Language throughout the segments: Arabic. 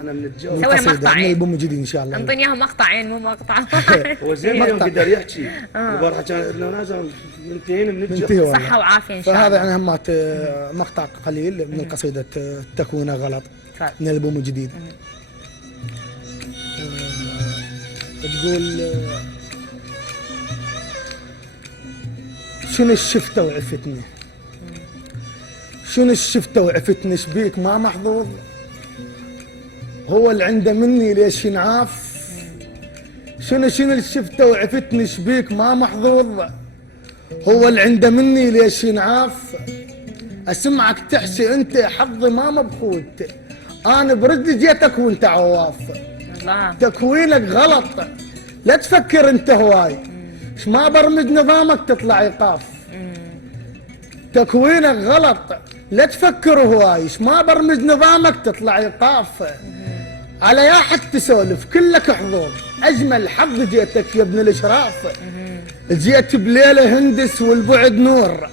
احنا بنتجاوب. سوي قصيدة مقطعين. من البوم الجديد ان شاء الله. انطيني اياهم مقطعين مو مقطع. هو زين اليوم قدر يحكي. البارحه كان عندنا ناس منتهين منتهي بنتجاوب. والله. صحة وعافية ان شاء الله. فهذا يعني همات مقطع قليل من قصيدة تكوينه غلط تفضل. من البوم الجديد. تقول شنو الشفته وعفتني، شنو الشفته وعفتني، شبيك ما محظوظ، هو اللي عنده مني ليش ينعاف، شنو الشفته وعفتني، شبيك ما محظوظ، هو اللي عنده مني ليش ينعاف، اسمعك تحشي انت حظي ما مبخوت، انا برجلي جيتك وانت عواف، الله. تكوينك غلط لا تفكر انت هواي، ايش ما برمج نظامك تطلع ايقاف، تكوينك غلط لا تفكر هواي، ايش ما برمج نظامك تطلع ايقاف، على يا حد تسولف كلك حضور، اجمل حظ جيتك يا ابن الاشراف، جيت بليله هندس والبعد نور،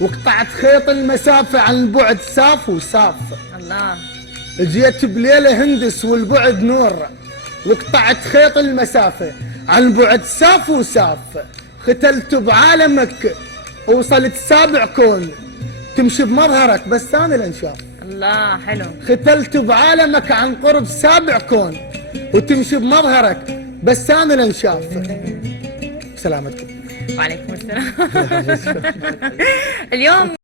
وقطعت خيط المسافه عن البعد ساف وساف، الله. جيت بليله هندس والبعد نور، وقطعت خيط المسافة عن بعد ساف وساف، ختلت بعالمك وصلت سابع كون، تمشي بمظهرك بس أنا الانشاف، الله حلو. ختلت بعالمك عن قرب سابع كون، وتمشي بمظهرك بس أنا الانشاف. سلامتكم. وعليكم السلام. اليوم